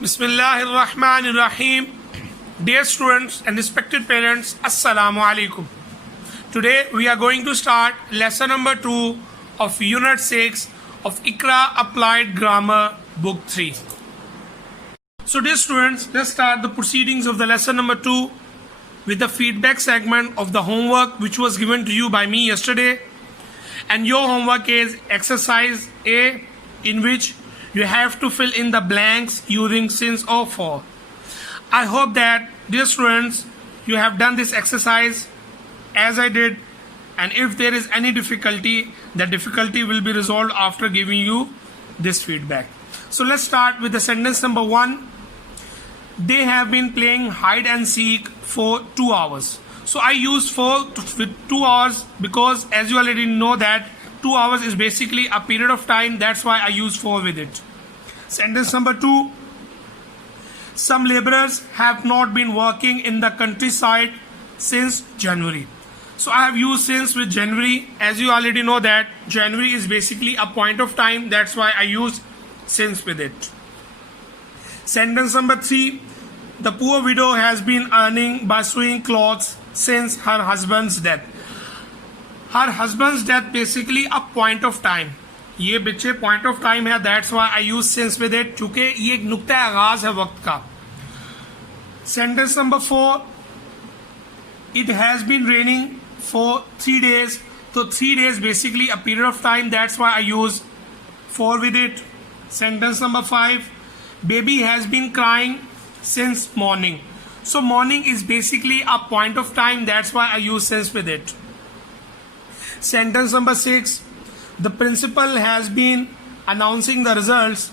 Bismillahirrahmanirrahim. Dear students and respected parents, Assalamu alaikum. Today we are going to start lesson number 2 of Unit 6 of Iqra Applied Grammar Book 3. So dear students, let's start the proceedings of the lesson number 2 with the feedback segment of the homework which was given to you by me yesterday. And your homework is exercise A, in which you have to fill in the blanks using since or for. I hope that, dear students, you have done this exercise as I did, and if there is any difficulty, the difficulty will be resolved after giving you this feedback. So let's start with the sentence number 1. They have been playing hide and seek for 2 hours. So I use for with 2 hours because, as you already know, that 2 hours is basically a period of time. That's why I use for with it. Sentence number 2. Some laborers have not been working in the countryside since January. So I have used since with January. As you already know that January is basically a point of time. That's why I use since with it. Sentence number 3. The poor widow has been earning by sewing clothes since her husband's death. Her husband's death basically a point of time. ये बच्चे point of time है, that's why I use since with it, क्योंकि ये एक नुक्ता आगाज है वक्त का. Sentence number 4. It has been raining for 3 days. So 3 days basically a period of time, that's why I use for with it. Sentence number 5. Baby has been crying since morning. So morning is basically a point of time, that's why I use since with it. Sentence number 6. The principal has been announcing the results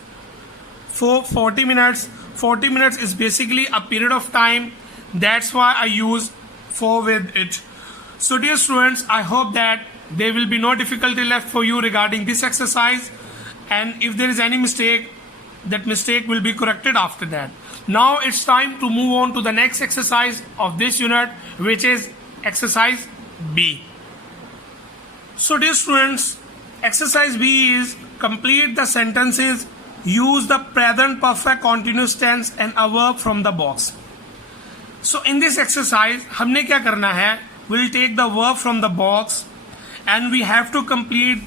for 40 minutes. 40 minutes is basically a period of time, that's why I use for with it. So dear students, I hope that there will be no difficulty left for you regarding this exercise, and if there is any mistake, that mistake will be corrected after that. Now it's time to move on to the next exercise of this unit, which is exercise B. So dear students, exercise B is complete the sentences, use the present perfect continuous tense and a verb from the box. So in this exercise हमने क्या करना है, we'll take the verb from the box and we have to complete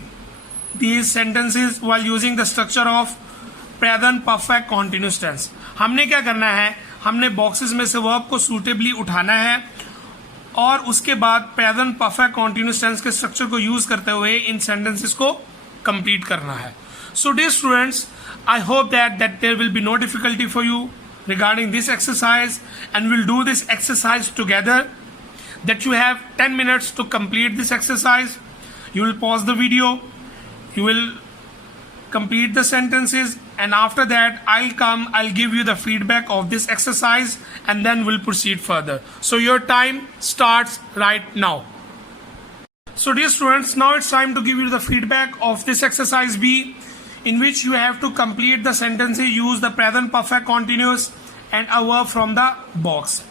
these sentences while using the structure of present perfect continuous tense. हमने क्या करना है, हमने boxes में से वर्ब को सूटेबली उठाना है और उसके बाद प्रेजेंट परफेक्ट कॉन्टिन्यूस टेंस के स्ट्रक्चर को यूज करते हुए इन सेंटेंसेस को कंप्लीट करना है. So dear students, I hope that there will be no difficulty for you regarding this exercise, and we'll do this exercise together. That you have 10 minutes to complete this exercise. You will pause the video, you will complete the sentences, and after that I'll give you the feedback of this exercise, and then we'll proceed further. So your time starts right now. So dear students, now it's time to give you the feedback of this exercise B, in which you have to complete the sentences, use the present perfect continuous and a verb from the box.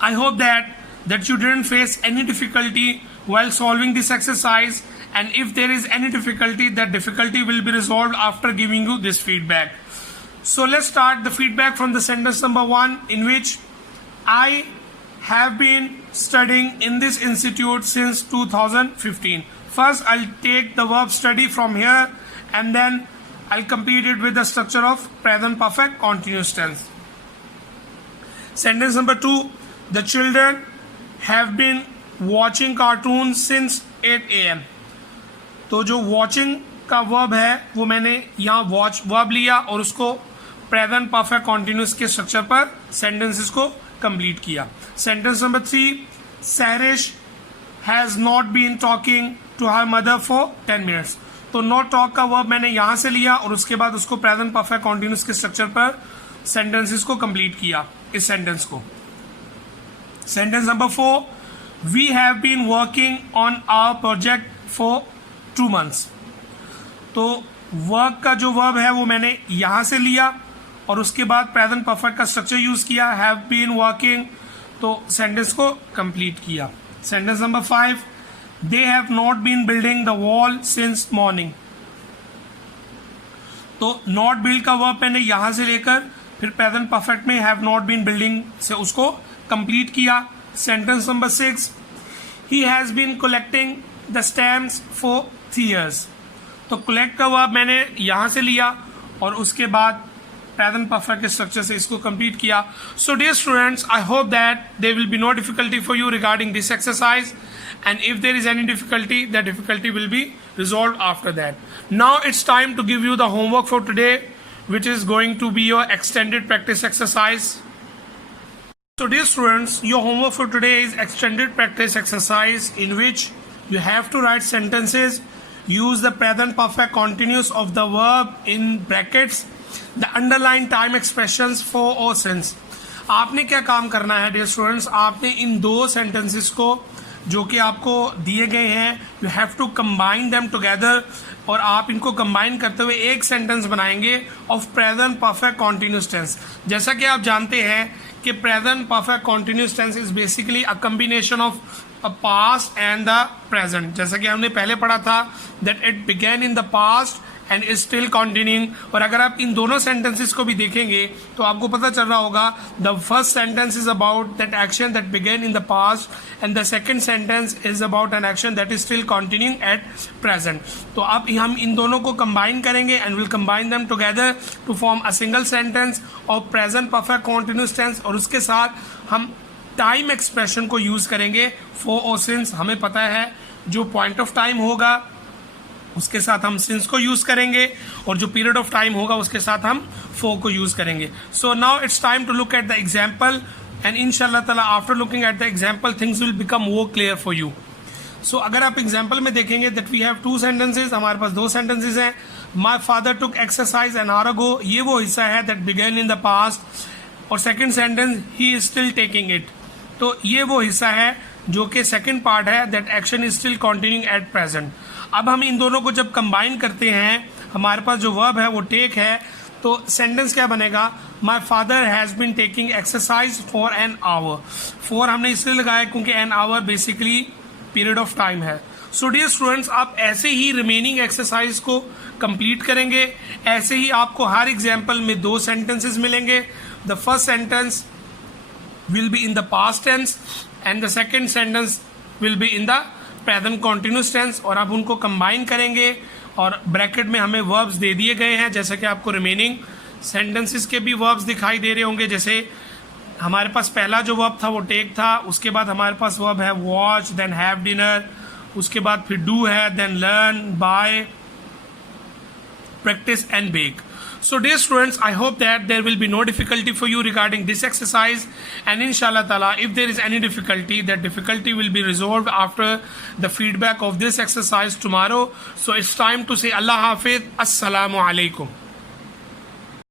I hope that you didn't face any difficulty while solving this exercise, and if there is any difficulty, that difficulty will be resolved after giving you this feedback. So let's start the feedback from the sentence number 1, in which I have been studying in this institute since 2015. First I'll take the verb study from here and then I'll complete it with the structure of present perfect continuous tense. Sentence number 2. The children have been watching cartoons since 8 a.m. तो जो watching का verb है वो मैंने यहाँ watch verb लिया और उसको प्रेजेंट परफेक्ट कॉन्टिन्यूस के स्ट्रक्चर पर सेंटेंसेस को कंप्लीट किया. Sentence number 3. Sarish has not been talking to her mother for 10 minutes. तो नॉट टॉक का वर्ब मैंने यहाँ से लिया और उसके बाद उसको प्रेजेंट परफेक्ट कॉन्टिन्यूस के स्ट्रक्चर पर सेंटेंसेस को कंप्लीट किया, इस सेंटेंस को. Sentence number 4. We have been working on our project for 2 months. तो वर्क का जो वर्ब है वो मैंने यहाँ से लिया और उसके बाद प्रेजेंट परफेक्ट का स्ट्रक्चर यूज किया, हैव बीन वर्किंग, तो सेंटेंस को कंप्लीट किया. Sentence number 5. They have not been building the wall since morning. तो नॉट बिल्ड का वर्ब मैंने यहाँ से लेकर फिर प्रेजेंट परफेक्ट में हैव नॉट बीन बिल्डिंग से उसको कंप्लीट किया. Sentence number 6, he has been collecting the stamps for 3 years. तो कलेक्ट का वर्ब मैंने यहाँ से लिया और उसके बाद प्रेजेंट परफेक्ट के स्ट्रक्चर से इसको कंप्लीट किया. So dear students, I hope that there will be no difficulty for you regarding this exercise, and if there is any difficulty, that difficulty will be resolved after that. Now it's time to give you the homework for today, which is going to be your extended practice exercise. So dear students, your homework for today is extended practice exercise, in which you have to write sentences, use the present perfect continuous of the verb in brackets, the underlined time expressions for or since. आपने क्या काम करना है dear students, आपने इन 2 sentences को जो कि आपको दिए गए हैं, you have to combine them together, और आप इनको कंबाइन करते हुए एक सेंटेंस बनाएंगे of present perfect continuous tense. जैसा कि आप जानते हैं कि present perfect continuous tense is basically a combination of a past and the present. जैसा कि हमने पहले पढ़ा था that it began in the past and is still continuing. और अगर आप इन दोनों सेंटेंसेस को भी देखेंगे तो आपको पता चल रहा होगा the first sentence is about that action that began in the past and the second sentence is about an action that is still continuing at present. तो अब हम इन दोनों को कंबाइन करेंगे and will combine them together to form a single sentence of present perfect continuous tense. और उसके साथ हम टाइम एक्सप्रेशन को यूज करेंगे फॉर और सिंस. हमें पता है जो पॉइंट ऑफ टाइम होगा उसके साथ हम सिंस को यूज करेंगे और जो पीरियड ऑफ टाइम होगा उसके साथ हम फॉर को यूज करेंगे. So now it's time to look at the example, and इंशाल्लाह ताला after looking at the example things will become more clear for you. So अगर आप एग्जाम्पल में देखेंगे दैट वी हैव 2 sentences, हमारे पास 2 sentences हैं. My father took exercise an hour ago, ये वो हिस्सा है that began in the past, और second sentence he is still taking it, तो ये वो हिस्सा है जो कि सेकेंड पार्ट है that action is still continuing at present. अब हम इन दोनों को जब कंबाइन करते हैं, हमारे पास जो वर्ब है वो टेक है, तो सेंटेंस क्या बनेगा, my father has been taking exercise for an hour. For हमने इसलिए लगाया क्योंकि an hour basically period of time है. सो डियर स्टूडेंट्स, आप ऐसे ही रिमेनिंग एक्सरसाइज को कंप्लीट करेंगे. ऐसे ही आपको हर एग्जाम्पल में 2 sentences मिलेंगे. The first sentence will be in the past tense and the second sentence will be in the present continuous tense, और आप उनको कंबाइन करेंगे. और ब्रैकेट में हमें वर्ब्स दे दिए गए हैं, जैसे कि आपको रिमेनिंग सेंटेंसेस के भी वर्ब्स दिखाई दे रहे होंगे. जैसे हमारे पास पहला जो वर्ब था वो टेक था, उसके बाद हमारे पास वर्ब है वॉच, देन हैव डिनर, उसके बाद फिर डू है, then learn, buy, practice and bake. So dear students, I hope that there will be no difficulty for you regarding this exercise, and inshallah ta'ala if there is any difficulty, that difficulty will be resolved after the feedback of this exercise tomorrow. So it's time to say Allah Hafiz, Assalamu alaikum.